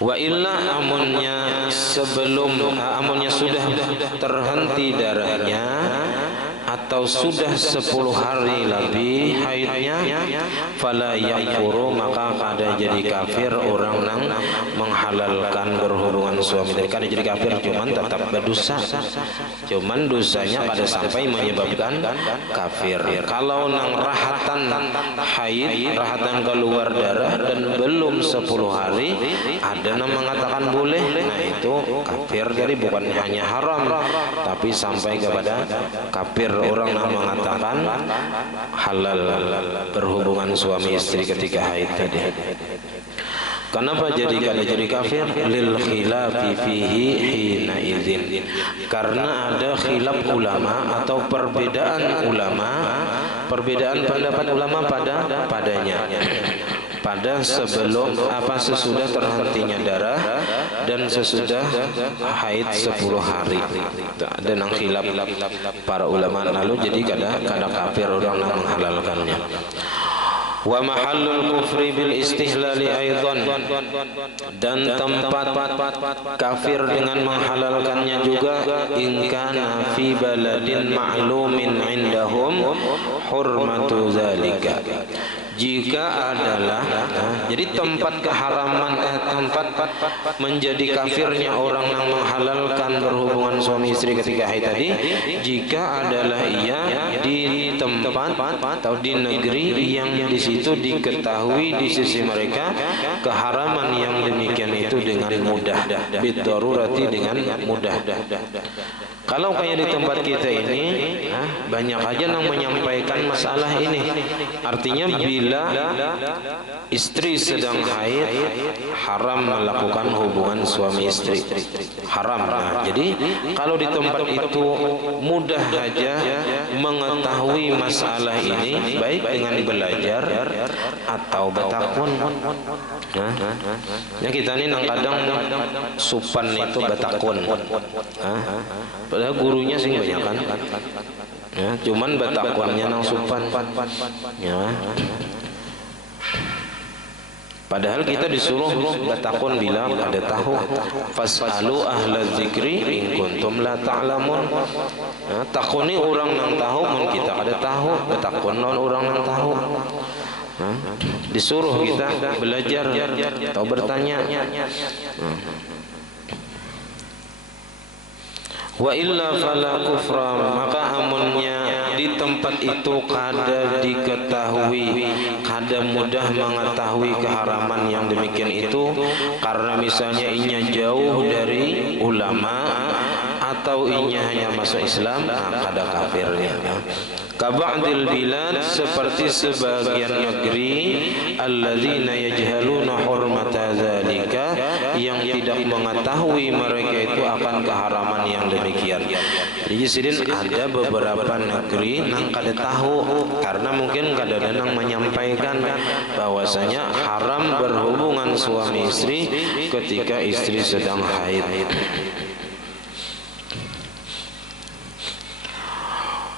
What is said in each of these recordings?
Wa illa amunnya amunnya sudah terhenti darahnya atau sudah 10 hari lebih haidnya, fala yakfuru, maka kada jadi kafir orang nang menghalalkan berhubungan suami istri. Kada jadi kafir, cuman tetap berdosa, cuman dosanya kada sampai menyebabkan kafir. Kalau nang rahatan haid, rahatan keluar darah dan belum 10 hari, ada yang mengatakan boleh, nah itu kafir. Jadi bukan hanya haram tapi sampai kepada kafir orang yang mengatakan halal berhubungan suami istri ketika haid tadi. Kenapa jadi kada jadi kafir? Lil khilafi fihi hina idzin, karena ada khilaf ulama atau perbedaan pendapat ulama padanya pada sesudah terhentinya darah dan sesudah haid 10 hari. Ada nang khilaf para ulama lalu, jadi kada kafir orang yang menghalalkannya. Wa mahallul kufri bil istihlali aidan, dan tempat kafir dengan menghalalkannya juga in kana fi baladin ma'lumin indahum hurmatu zalika, jika adalah jadi tempat keharaman tempat menjadi kafirnya orang yang menghalalkan berhubungan suami istri ketika haid tadi, jika adalah ia di tempat atau di negeri yang di situ diketahui di sisi mereka keharaman yang demikian itu dengan mudah, bidarurati, dengan mudah. Kalau kayak di tempat kita ini banyak aja yang menyampaikan masalah ini. Artinya bila istri sedang haid haram melakukan hubungan suami istri, haram. Nah, jadi kalau di tempat itu mudah saja mengetahui masalah ini, baik dengan belajar atau bertakun. Ya kita ini kadang supan itu bertakun. Padahal gurunya sih banyak kan, ya, cuman batakonnya nang supan, ya. Padahal kita disuruh batakon bila ada tahu. Fasalu ahla dzikri in kuntum la ta'lamun. Ya, takuni orang nang tahu, mun kita ada tahu, batakon orang nang tahu. Disuruh kita belajar atau bertanya. Wa illa fala kufra, maka amunnya di tempat itu kada diketahui, kada mudah mengetahui keharaman yang demikian itu, karena misalnya inya jauh dari ulama atau inya hanya masuk Islam, kada kafirnya. Kaba'dil bilad, seperti sebagian negeri, alladzina yajhaluna hurmata dzalika, yang tidak mengetahui mereka itu akan keharaman yang demikian. Jadi sidin ada beberapa negeri nang kada tahu, karena mungkin kada ada nang menyampaikan bahwasanya haram berhubungan suami istri ketika istri sedang haid.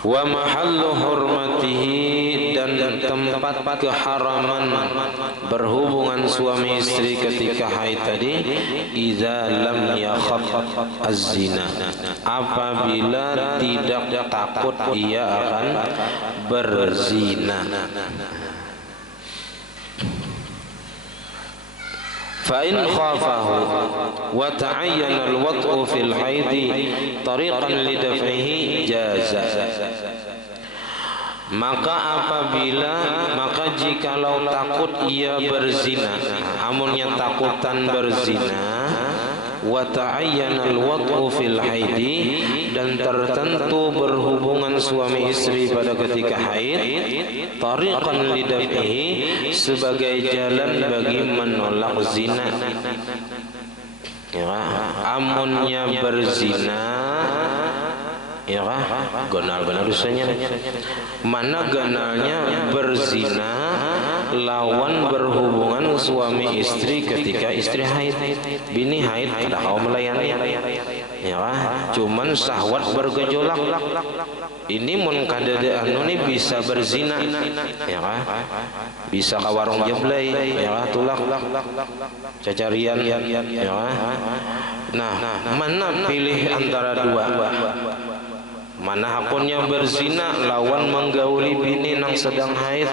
Wa mahallu hurmatihi, dan tempat keharaman berhubungan suami istri ketika haid tadi, idza lam yakhaf az-zina, apabila tidak takut ia akan berzina. فإن خافه وتعين الوطء في الحيض طريقا لدفعه جاز. Maka jikalau takut ia berzina, amunnya takutan berzina, wa ta'ayyana al-wad'u fil haidi, dan tertentu berhubungan suami istri pada ketika haid, tariqan lidaf'ihi, sebagai jalan bagi menolak zina. Ya, amunnya berzina, ya ganal benar dosanya. Mana ganalnya berzina lawan berhubungan suami istri ketika istri haid. Bini haid kada kau melayani. ya cuman syahwat bergejolak. Ini mun kadade anu ni bisa berzina, ya bisa ka warung jeblay, ya tulak cacarian, ya. Nah, mana pilih antara dua? Mana hakunnya berzina lawan menggauli bini nang sedang haid?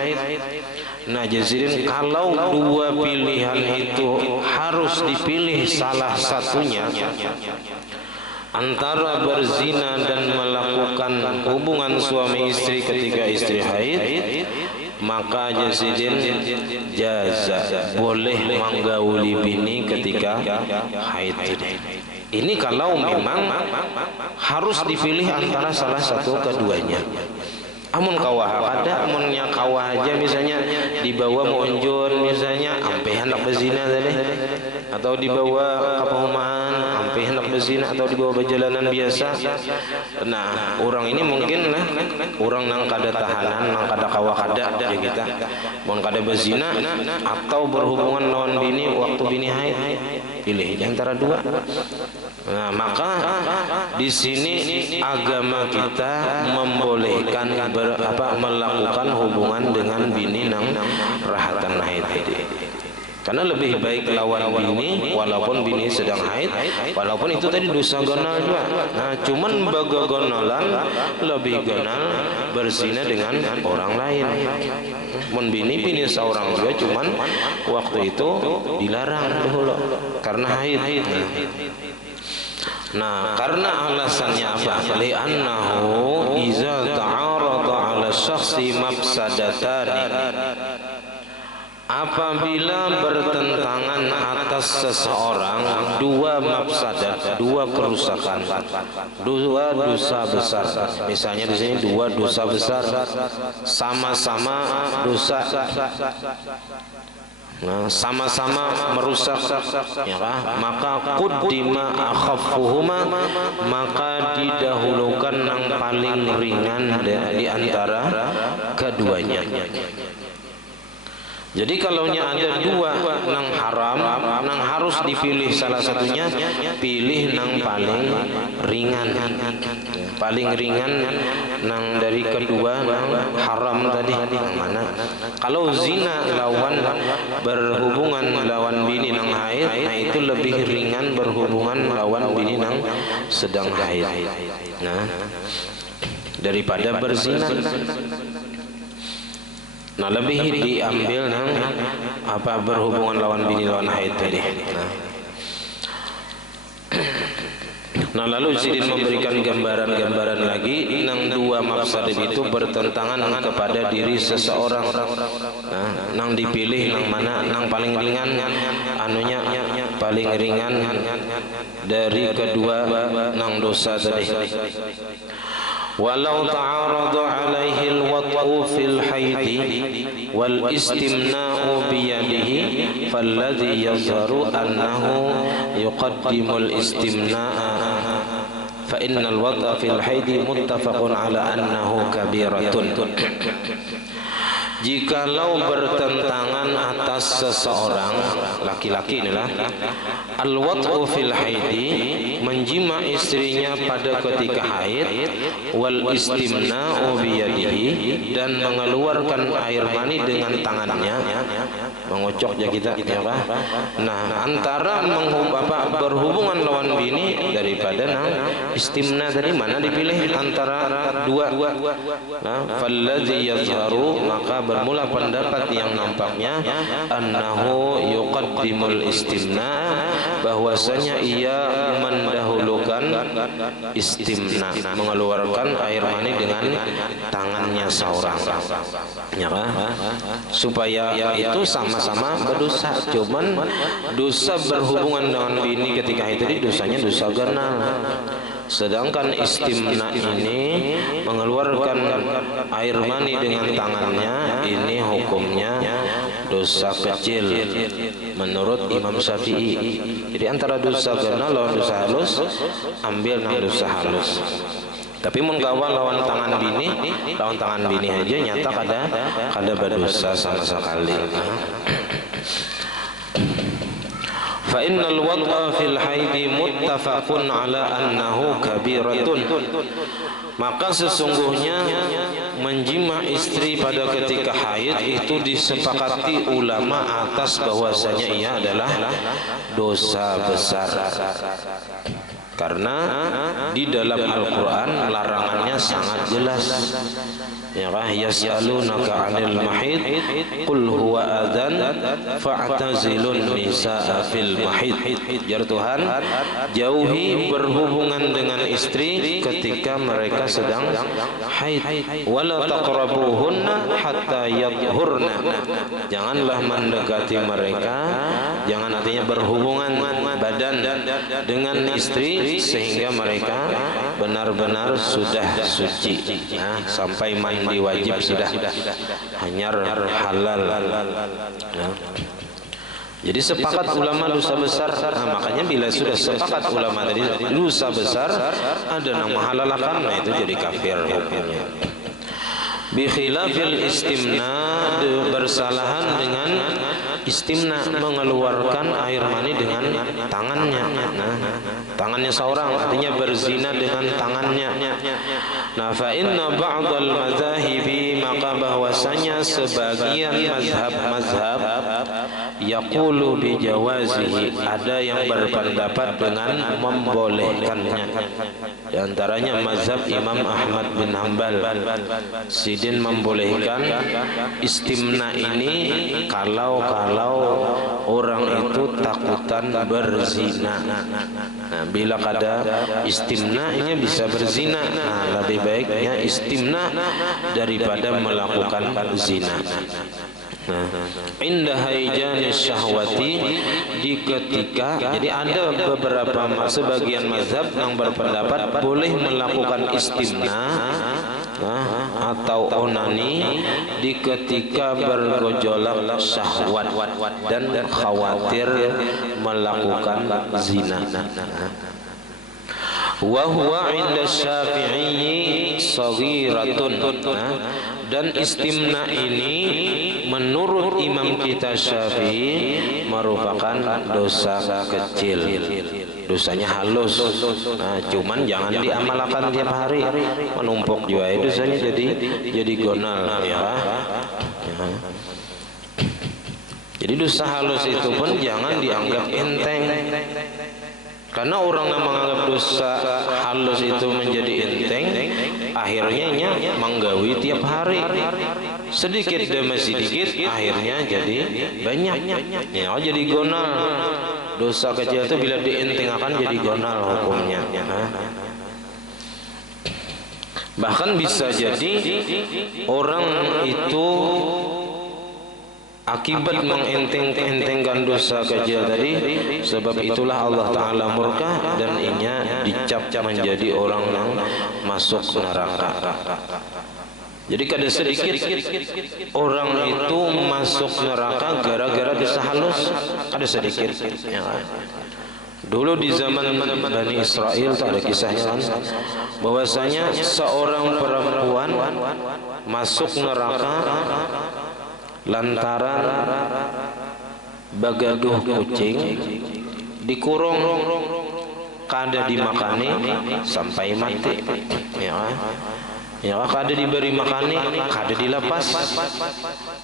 Nah, jadi kalau dua pilihan itu harus dipilih salah satunya antara berzina dan melakukan hubungan suami istri ketika istri haid, maka jazidin jaza boleh menggauli bini ketika haid. Ini kalau memang harus dipilih antara salah satu keduanya. Amun kawah ada, amunnya kawah aja misalnya dibawa muncul misalnya ampe hendak berzina tadi, atau dibawa ke perumahan ampe hendak berzina, atau dibawa perjalanan biasa. Nah, orang ini mungkin lah orang nang kada tahanan, nang kada kawah kada ya kita mun kada berzina atau berhubungan lawan bini waktu bini haid, pilih antara dua. Nah, maka di sini agama kita membolehkan melakukan hubungan dengan bini nang rahatan haid. Karena lebih baik lawan bini walaupun bini sedang haid, walaupun itu tadi dosa gonal juga. Nah, cuman bagagonalan lebih gonal berzina dengan orang lain. Mun bini seorang juga, cuman waktu itu dilarang dulu karena haid. Nah, karena alasannya apa? Li'annahu iza ta'arada 'ala syakhsi mafsadatani. Apabila bertentangan atas seseorang dua mafsadat, dua kerusakan, dua dosa besar. Misalnya di sini dua dosa besar sama-sama dosa. Nah, sama-sama merusak, ya maka quddima akhaffuhuma, maka didahulukan yang paling ringan di antara keduanya. Jadi kalaunya ada dua nang haram, nang harus dipilih salah satunya, pilih nang paling ringan. Paling ringan nang dari kedua nang haram tadi yang mana? Kalau zina lawan berhubungan lawan bini nang haid, nah itu lebih ringan berhubungan lawan bini nang sedang haid. Nah, daripada berzina. Nah, lebih diambil nang berhubungan lawan bini lawan haid tadi. Nah, lalu Sidin memberikan gambaran lagi nang dua mafsadat itu bertentangan kepada diri seseorang. Nah, nang dipilih nang mana? Nang paling ringan anunya, paling ringan dari kedua nang dosa tadi. Walau ta'arada alaihi al-wat'u fil haidi wal istimna'u biyadihi falladhi yazharu annahu yuqaddimul istimna'a fa innal wat'a fil haidi muttafaqun ala annahu kabiratun. Jikalau bertentangan atas seseorang laki-laki inilah al-wat'u fil haidi, menjima istrinya pada ketika haid, wal istimna'u biyadihi, dan mengeluarkan air mani dengan tangannya, mengocok ya kita ya Pak. Nah, antara berhubungan lawan bini daripada istimna tadi, mana dipilih antara dua? Nah, falladzi yazharu, maka bermula pendapat yang nampaknya annahu yuqaddimul istimna, bahwasanya ia mendahulukan istimna, mengeluarkan air mani dengan tangannya seorang, ya kan? Supaya itu sama-sama berdosa, cuman dosa berhubungan dengan bini ketika itu dosanya dosa genal. Sedangkan istimna ini mengeluarkan air mani dengan tangannya, ini hukumnya dosa kecil menurut Imam Syafi'i. Jadi antara dosa genal lawan dosa halus, ambil nang dosa halus. Tapi mun kawan lawan tangan bini aja nyata kada berdosa sama sekali. fa innal wad'a fil haidi muttafaqun ala annahu kabiratun. Maka sesungguhnya menjima istri pada ketika haid itu disepakati ulama atas bahwasanya ia adalah dosa besar. Karena di dalam Al-Quran larangannya sangat jelas. Ya kah, yas'alunaka 'anil mahid qul huwa adzan fa'tazilun nisaa fil mahid. Ya Tuhan, jauhi berhubungan dengan istri ketika mereka sedang haid. Wala taqrabuhunna hatta yadhhurna. Janganlah mendekati mereka, jangan artinya berhubungan badan dengan istri sehingga mereka benar-benar sudah suci, sampai mandi wajib sudah hanyar halal. Jadi sepakat ulama dosa besar. Makanya bila sudah sepakat ulama tadi dosa besar ada yang menghalalkan, itu jadi kafir hukumnya. Bi khilafil istimna, bersalahan dengan istimna, mengeluarkan air mani dengan tangannya. Tangannya seorang, artinya berzina dengan tangannya. Nah, fa inna ba'dal madzahibi, maka bahwasanya sebagian mazhab yaqulu bi jawazihi, ada yang berpendapat dengan membolehkannya. Di antaranya mazhab Imam Ahmad bin Hanbal. Sidin membolehkan istimna ini kalau orang itu takutan berzina. Nah, bila ada istimna ini bisa berzina, lebih baiknya istimna daripada melakukan zina. Indah haijanis syahwati, di ketika, jadi ada beberapa sebagian mazhab yang berpendapat boleh melakukan istimna atau onani di ketika bergejolak syahwat dan khawatir melakukan zina. Wa huwa 'inda Syafi'i saghiratun, dan istimna ini menurut imam kita Syafi'i merupakan dosa kecil. Dosanya halus. Cuman jangan diamalkan tiap hari, menumpuk juga dosanya jadi gonal ya. Jadi dosa halus itu pun jangan dianggap enteng. Karena orang yang menganggap dosa halus itu menjadi enteng, akhirnya menggawi tiap hari, sedikit demi sedikit, akhirnya jadi banyak. Ya, jadi gonal. Dosa kecil itu bila dientengkan jadi gonal hukumnya. Bahkan bisa jadi orang itu akibat mengenteng-entengkan dosa kecil tadi, sebab itulah Allah Ta'ala murka dan inya dicap menjadi orang yang masuk neraka. Jadi kada sedikit orang itu masuk neraka gara-gara dosa halus, kada sedikit. Dulu di zaman Bani Israel ada kisahnya, bahwasanya seorang perempuan masuk neraka lantaran bagaduh kucing, dikurung, kada dimakani sampai mati. Ya, kada diberi makani, kada dilepas.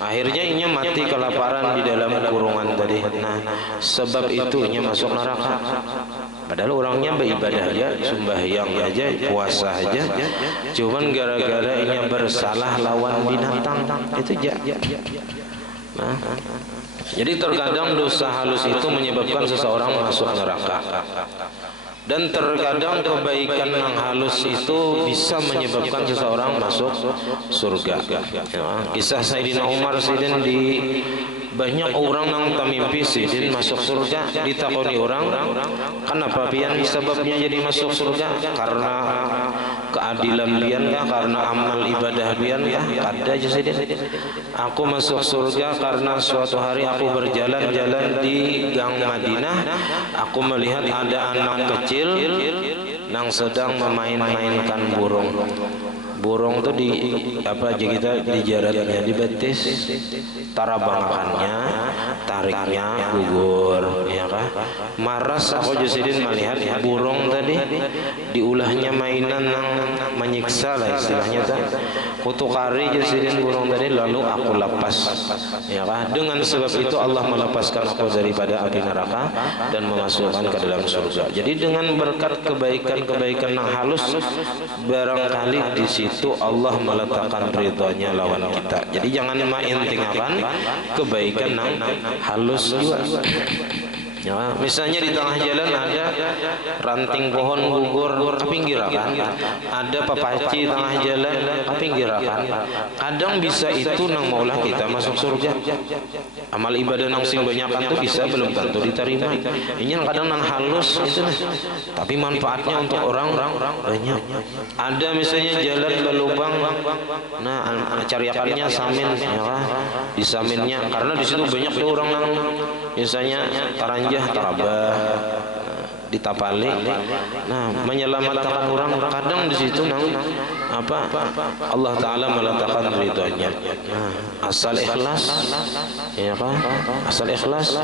Akhirnya inya mati kelaparan di dalam kurungan tadi. Nah, sebab itu inya masuk neraka. Padahal orangnya beribadah aja, sembahyang aja, puasa aja, cuman gara-gara inya bersalah lawan binatang itu aja. Nah, jadi terkadang dosa halus itu menyebabkan seseorang masuk neraka. Dan terkadang kebaikan yang halus itu bisa menyebabkan seseorang masuk surga. Kisah Sayyidina Umar Sidin, di banyak orang yang tak mimpi Sidin masuk surga. Ditakoni orang, kenapa pian sebabnya jadi masuk surga? Karena keadilan pian kah? Karena amal ibadah pian kah? Ada aja Sidin. Aku masuk surga karena suatu hari aku berjalan-jalan di gang Madinah, aku melihat ada anak kecil yang sedang memain-mainkan burung. burung tuh di apa aja kita dijaratnya, dibetis, tarabangakannya, tariknya gugur, ya kan? Maras aku Jusidin melihat burung tadi diulahnya mainan yang menyiksa lah istilahnya tuh. Kutukari Jusidin burung tadi lalu aku lepas, ya kan? Dengan sebab itu Allah melepaskan aku daripada api neraka dan memasukkan ke dalam surga. Jadi dengan berkat kebaikan-kebaikan yang halus, barangkali di situ Allah meletakkan ridhonya lawan kita. Jadi jangan main tinggalkan kebaikan yang halus juga. Ya, misalnya di tengah jalan ada ranting pohon gugur ke pinggirakan, ada pepaci tengah jalan ke pinggirakan. Kadang bisa itu nang maulah kita masuk surga. Amal ibadah nang sing banyakan itu bisa belum tentu diterima. Ini kadang nang halus itu nih. Tapi manfaatnya untuk orang banyak. Ada misalnya jalan berlubang, nah cariakannya samin, ya, di saminnya karena di situ banyak tuh orang nang misalnya taranjah, tarabah, ditapali, nah menyelamatkan orang. Kadang di situ nang apa Allah Taala meletakkan ridhonya. Asal ikhlas, ya kan? Asal ikhlas.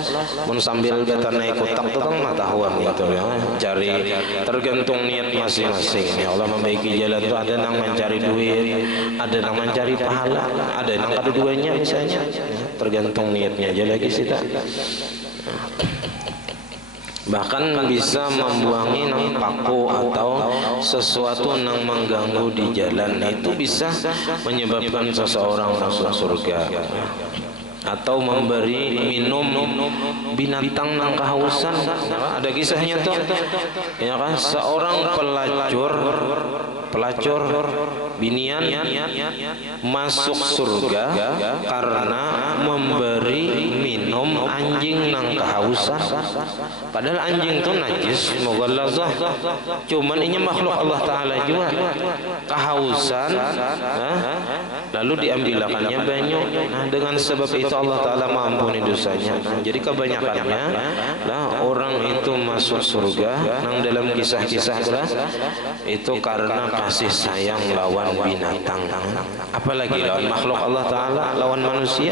Mun sambil beta naik kotak tu kan matahuan gitu ya. Cari tergantung niat masing-masing. Ya Allah membaiki jalan tu ada nang mencari duit, ada nang mencari pahala, ada nang kedua-duanya misalnya. Tergantung niatnya aja lagi sih tak. Bahkan bisa membuangi nang paku atau sesuatu nang mengganggu di jalan, itu bisa menyebabkan seseorang masuk surga. Atau memberi minum binatang nang kehausan. Ada kisahnya tuh, ya kan, seorang pelacur binian masuk surga karena memberi minum anjing nang kehausan. Padahal anjing itu najis, mughallazah. Cuman ini makhluk Allah Taala juga kehausan, lalu diambilakannya banyak. Nah, dengan sebab itu Allah Taala mengampuni dosanya. Jadi kebanyakannya lah orang itu masuk surga nang dalam kisah-kisah itu karena kasih sayang lawan binatang. Apalagi lawan makhluk Allah Taala, lawan manusia,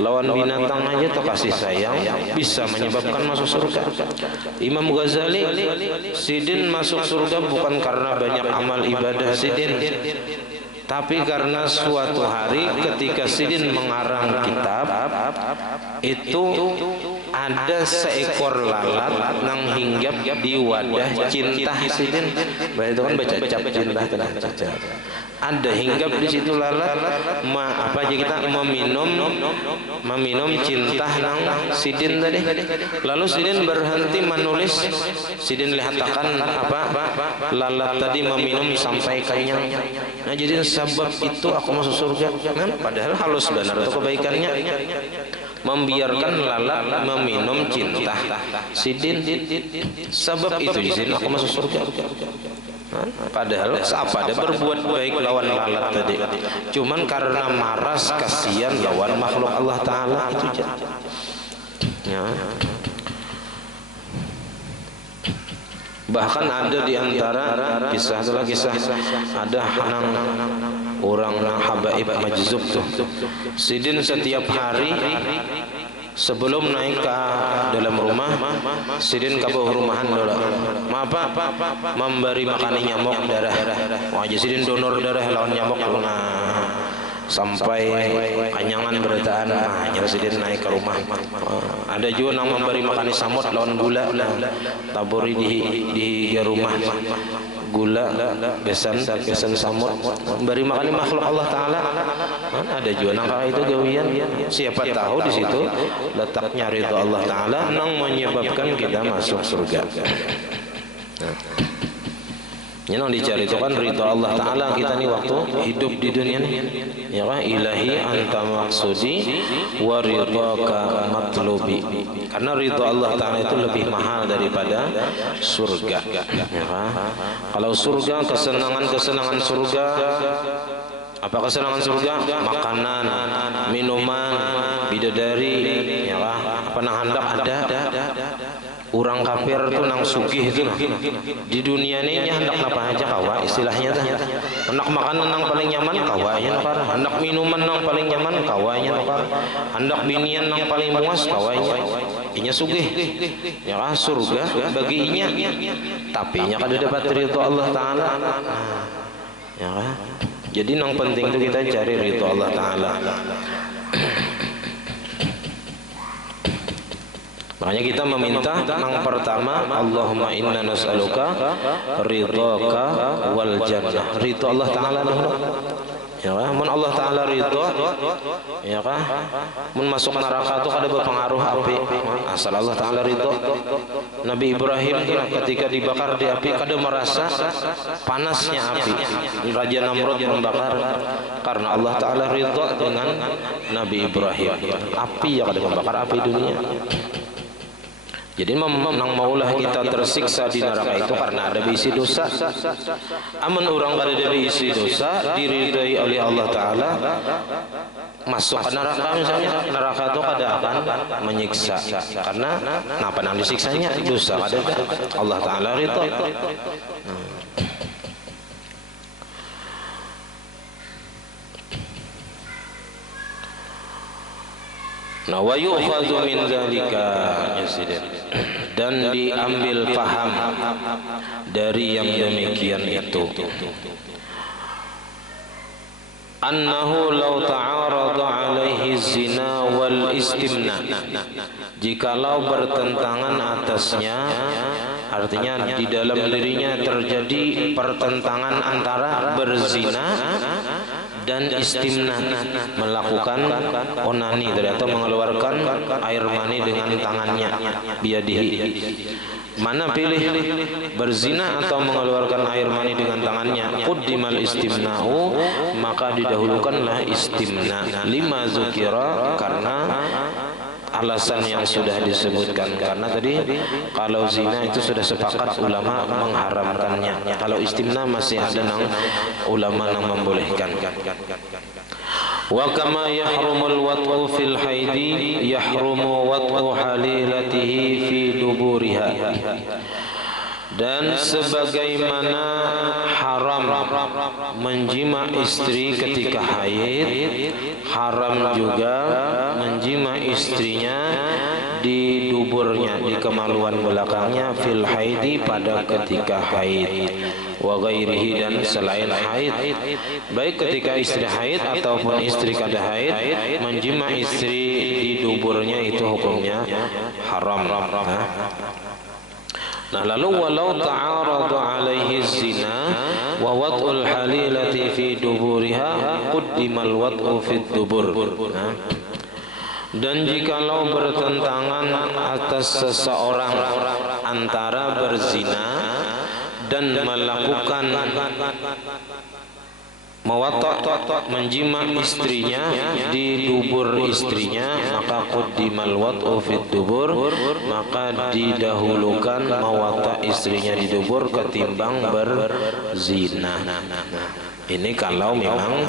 lawan binatang aja tuh kasih sayang bisa menyebabkan masuk surga. Imam Ghazali Sidin masuk surga bukan karena banyak amal ibadah Sidin, tapi karena suatu hari ketika Sidin mengarang kitab itu ada seekor lalat nang hinggap di wadah cinta Sidin. Itu kan baca cap cinta tenang saja. Ada hinggap di situ lalat, apa aja kita meminum cinta nang Sidin tadi. Lalu Sidin berhenti menulis. Sidin lihatakan apa lalat tadi meminum sampai kenyang. Nah jadi sebab itu aku masuk surga. Nah, padahal halus benar itu kebaikannya. Membiarkan lalat meminum cinta Sidin. Sebab itu izin aku masuk surga. Padahal apa ada berbuat baik lawan lalat tadi, cuman karena maras kasihan lawan makhluk Allah Taala itu ya. Bahkan ada di antara kisah ada orang habaib majzub tuh. Sidin setiap hari sebelum naik ke dalam rumah, Sidin ke bawah rumahan dulu. Apa? Memberi makan nyamuk darah. Wah, Sidin donor darah lawan nyamuk. Nah, sampai kanyangan berataan. Nah, Sidin naik ke rumah. Ada juga yang memberi makan samut lawan gula. Taburi di rumah. Gula, besan samut, beri makan makhluk Allah Taala. Ada juga nang itu gawian. Siapa tahu di situ letaknya ridho Allah Taala nang menyebabkan kita masuk surga. Ini yang dicari itu kan ridho Allah Taala kita nih waktu hidup di dunia nih. Ya kan, ilahi anta maksudi wa ridhaka matlubi. Karena ridho Allah Taala itu lebih mahal daripada surga. Ya kan? Kalau surga, kesenangan surga, apa kesenangan surga? Makanan, minuman, bidadari, ya kan? Apa nang hendak ada. Orang kafir tuh nang sugih itu nah. Di dunia ini nya hendak apa aja kawa istilahnya tah. Hendak makanan nang paling nyaman kawanya nukar. Hendak minuman nang paling nyaman kawanya nukar. Hendak binian nang paling muas kawanya. Inya sugih. Ya kan surga bagi inya. Tapi nya kada dapat ridho Allah taala. Ya kan? Jadi nang penting itu kita cari ridho Allah taala. Makanya kita meminta yang pertama, Allahumma inna nas'aluka ridhaka wal jannah. Ridho Allah taala dulu. Ya kan? Mun Allah taala ridho, ya kan? Mun masuk neraka itu kada berpengaruh api. Asal Allah taala ridho. Nabi Ibrahim ketika dibakar di api kada merasa panasnya api. Raja Namrud membakar karena Allah taala ridho dengan Nabi Ibrahim. Api yang kada membakar api dunia. Jadi nang maulah kita tersiksa di neraka itu karena ada bisi dosa. Amun orang kada ada bisi dosa diridai oleh Allah taala masuk ke neraka misalnya, neraka itu kada akan menyiksa karena kenapa nang disiksanya dosa kada Allah taala ridha. Nah, wa yu'khadhu min dzalika dan diambil paham dari yang demikian itu. Annahu law ta'arada alaihi zina wal istimna. Jikalau bertentangan atasnya, artinya di dalam dirinya terjadi pertentangan antara berzina dan istimna, melakukan onani atau mengeluarkan air mani dengan tangannya, biadihi. Mana pilih, berzina atau mengeluarkan air mani dengan tangannya? Quddimal istimna'u, maka didahulukanlah istimna. Lima zukira, karena alasan yang sudah disebutkan. Karena tadi kalau zina itu sudah sepakat ulama mengharamkannya. Kalau istimna masih ada nang ulama yang membolehkan. Wa kama yahrumul wat'u fil haidi yahrumu wat'u halilatihi fi duburiha. Dan sebagaimana haram menjima istri ketika haid, haram juga menjima istrinya di duburnya, di kemaluan belakangnya, fil haidi, pada ketika haid, wa ghairihi, dan selain haid. Baik ketika istri haid ataupun istri kada haid, menjima istri di duburnya itu hukumnya haram. Nah, lalu walau ta'aradu alaihi zina wa wat'ul halilati fi duburiha quddimal wat'u fi dubur. Dan jikalau bertentangan atas seseorang antara berzina dan melakukan mawatta, menjima istrinya di dubur istrinya, maka quddimal wat'u fid dubur, maka didahulukan mawatta istrinya di dubur ketimbang berzina. Ini kalau memang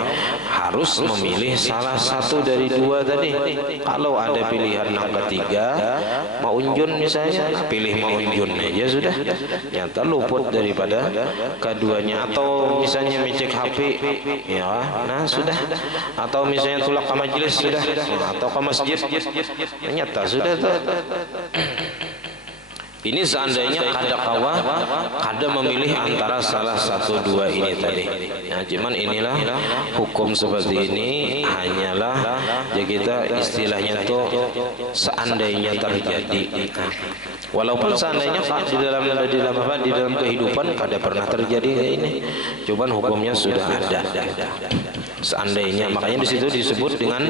harus memilih salah satu dari dua tadi. Kalau ada pilihan yang ketiga, maunjun misalnya, pilih maunjun aja sudah, nyata luput daripada keduanya. Atau misalnya mecek HP, ya, nah sudah. Atau misalnya tulak ke majelis sudah, atau ke masjid, nyata sudah tuh. Ini seandainya kada kawa, kada memilih antara salah satu dua ini tadi. Nah, cuman inilah hukum seperti ini hanyalah ya kita istilahnya itu seandainya terjadi. Walaupun seandainya di dalam kehidupan kada pernah terjadi kayak ini. Cuman hukumnya sudah ada. Seandainya, makanya di situ disebut dengan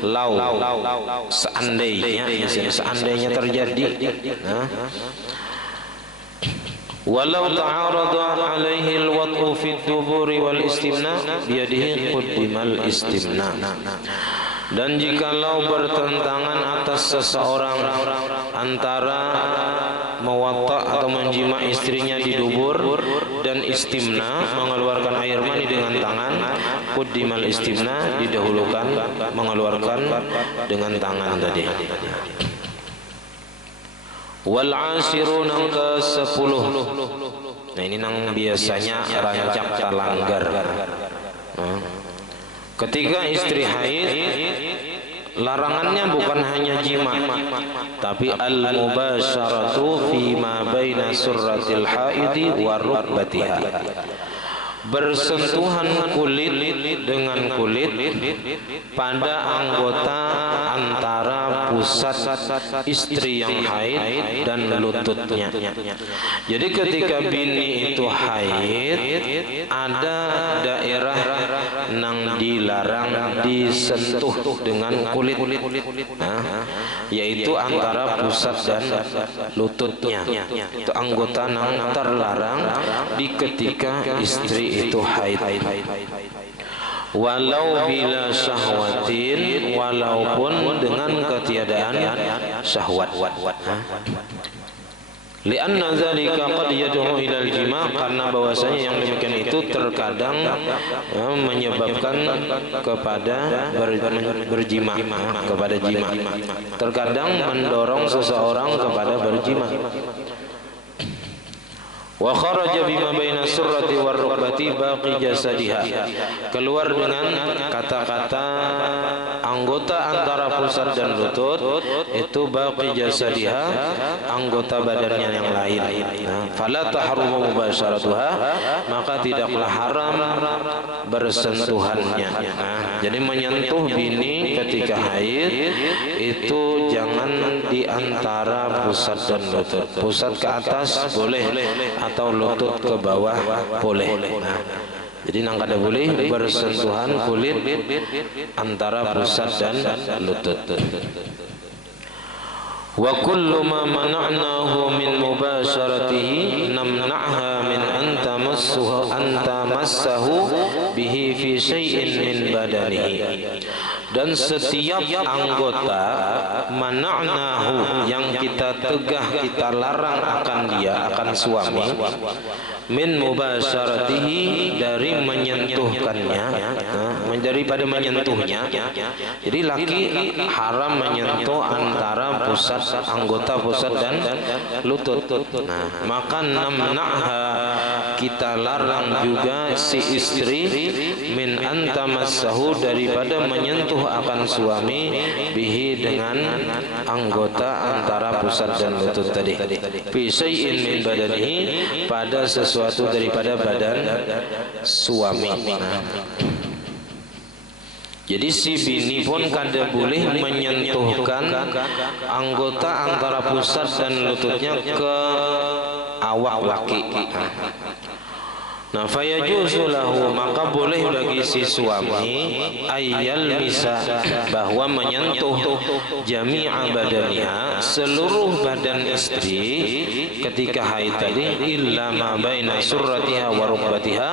lau, seandainya terjadi. Nah, walau ta'arada alaihi al-wat'u fi ad-duburi wal istimna biyadihi quddimal istimna. Dan jikalau bertentangan atas seseorang antara mewatta atau menjima istrinya di dubur dan istimna, mengeluarkan air mani dengan tangan, quddimal istimna, didahulukan mengeluarkan dengan tangan tadi. Wal ashiru nang ke-10. Nah ini nang biasanya rancak talanggar. Ketika istri haid, larangannya bukan hanya jima, tapi al-mubasyaratu fi ma baina surratil haidi wa rukbatiha. Bersentuhan kulit dengan kulit pada anggota antara pusat istri yang haid dan lututnya. Jadi ketika bini itu haid, ada daerah yang dilarang disentuh dengan kulit, yaitu antara pusat dan lututnya. Itu anggota yang terlarang di ketika istri itu haid. Walau bila syahwatin, walaupun dengan ketiadaan syahwat. Lianna dzalika qad yad'u ila al-jima', karena bahwasanya yang demikian itu terkadang menyebabkan kepada berjima, kepada jima. Terkadang mendorong seseorang kepada berjima. Wa kharaja bima baina surrati war rukbati baqi jasadiha, keluar dengan kata-kata anggota antara pusat dan lutut itu baqi jasadiha, anggota badannya yang lain. Fala tahrumu mubasyaratuha, maka tidaklah haram bersentuhannya. Jadi menyentuh bini ketika haid itu jangan di antara pusat dan lutut. Pusat ke atas boleh, atau lutut ke bawah boleh. Jadi nang kada boleh bersentuhan kulit antara pusat dan lutut. Wa kullu ma mana'nahu min mubasyaratihi namna'ha min anta massahu bihi fi syai'in min badanihi. Dan setiap anggota mana'nahu yang kita tegah, kita larang akan dia, akan suami, min mubasyaratihi, dari menyentuhkannya, daripada menyentuhnya. Jadi laki haram menyentuh antara pusat, anggota pusat dan lutut. Maka namna'ha, kita larang juga si istri, min antamassahu, daripada menyentuh akan suami, bihi, dengan anggota antara pusat dan lutut tadi, fi syai'in min badanihi, pada sesuatu daripada badan suami. Jadi si bini pun kada boleh menyentuhkan anggota antara pusat dan lututnya ke awak laki. Nah, fayajuzu lahu, maka boleh bagi si suami ayyal misa, bahwa menyentuh jami'a badaniha, seluruh badan istri ketika haid tadi, illa ma baina surratiha wa rukbatiha,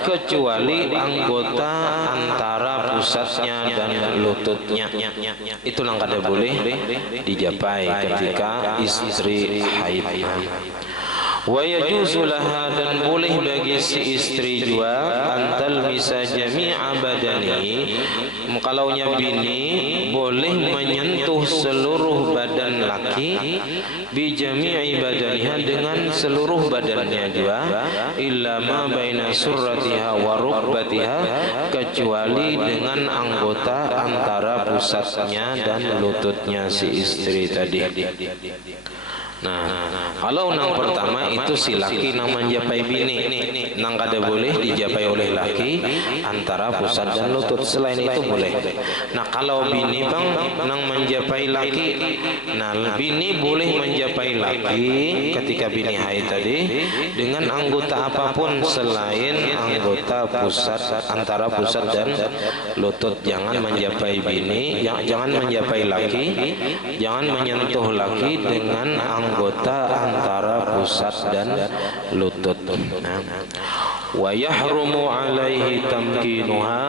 kecuali anggota antara pusatnya dan lututnya. Itu yang kada boleh dijapai ketika istri haid. Wa yajuzu laha, dan boleh bagi si istri juga antal misa jami'a badani, kalaunya bini boleh menyentuh seluruh badan laki, bi jami'i badaniha, dengan seluruh badannya juga, illa ma baina surratiha wa rukbatiha, kecuali dengan anggota antara pusatnya dan lututnya si istri tadi. Nah, kalau nang pertama itu si laki nang menjapai bini, nang kada boleh dijapai oleh laki antara pusat dan lutut, selain itu boleh. Nah, kalau bini bang nang menjapai laki, nah bini boleh menjapai laki ketika bini haid tadi dengan anggota apapun selain anggota pusat, antara pusat dan lutut. Jangan menjapai bini, jangan menjapai laki, jangan menyentuh laki dengan anggota antara pusat dan lutut. wa yahrumu alaihi tamkinuha,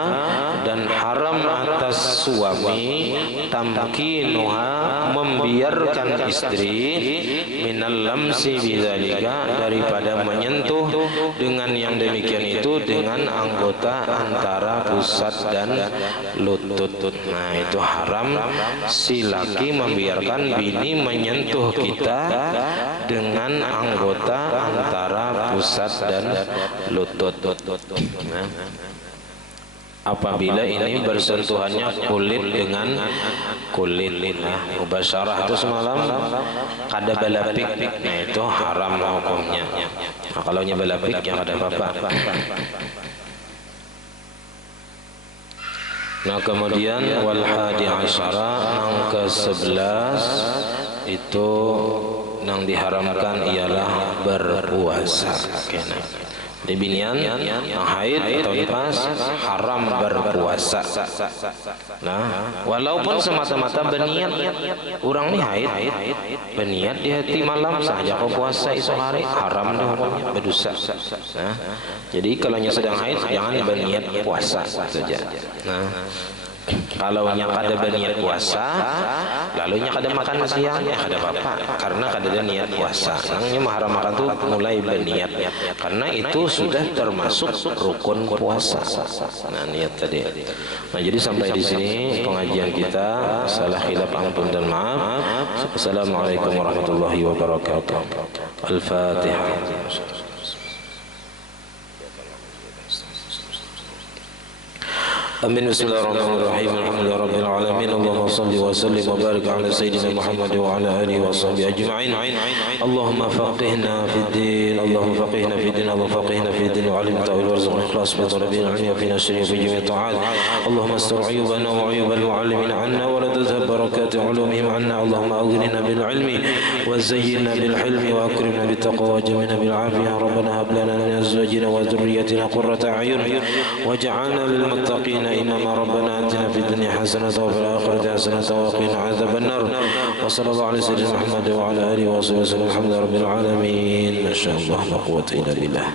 dan haram atas suami tamkinuha, membiarkan istri, minal lamsi bidzalika, daripada menyentuh dengan yang demikian itu dengan anggota antara pusat dan lutut. Nah, itu haram si laki membiarkan bini menyentuh kita dengan anggota antara pusat dan lutut. Nah, apabila ini bersentuhannya kulit dengan kulit. Nah, mubasyarah itu semalam kada balapik, nah itu haram hukumnya. Nah, kalau nya balapik ya kada apa-apa. Nah, kemudian wal hadi asyara, yang ke-11 itu yang diharamkan ialah berpuasa. Di binian yang haid atau nifas haram berpuasa. Nah, walaupun semata-mata berniat orang ni haid, berniat di hati malam saja kau puasa esok hari, haram dah hukumnya, berdosa. Nah, jadi kalau nya sedang haid jangan berniat puasa saja. Nah, kalau nya kada berniat puasa, lalu nya kada makan siang, ya kada apa-apa, karena kada ada niat puasa. Nangnya mahram makan tu mulai berniat, karena itu sudah termasuk rukun puasa. Nah, niat tadi. Nah, jadi sampai di sini pengajian kita. Salah khilaf ampun dan maaf. Assalamualaikum warahmatullahi wabarakatuh. Al-Fatihah. Amin. Bismillahirrahmanirrahim. Alhamdulillahi rabbil alamin. Allahumma shalli wa sallim wa barik ala sayyidina Muhammad wa ala alihi wa sahbihi ajma'in. Allahumma faqihna fid din, Allahumma faqihna fid din, Allahumma faqihna fid din wa 'allim ta'wil warzuqna ikhlas bi talabil ilmi wa fina syari' fi jami' ta'at. Allahumma astur 'uyubana wa 'uyubal mu'allimin 'anna wa la tadhhab barakati 'ulumihim 'anna. Allahumma aghnina bil 'ilmi wa zayyinna bil hilmi wa akrimna bit taqwa wa jamilna bil 'afiyah. Rabbana hab lana min azwajina wa dhurriyyatina qurrata a'yun waj'alna lil muttaqina إماما. ربنا آتنا في الدنيا حسنة وفي الآخرة حسنة وقنا عذاب النار. وصلى الله على سيدنا محمد وعلى آله وصحبه وسلم. الحمد لله رب العالمين. ما شاء الله لا قوة إلا بالله.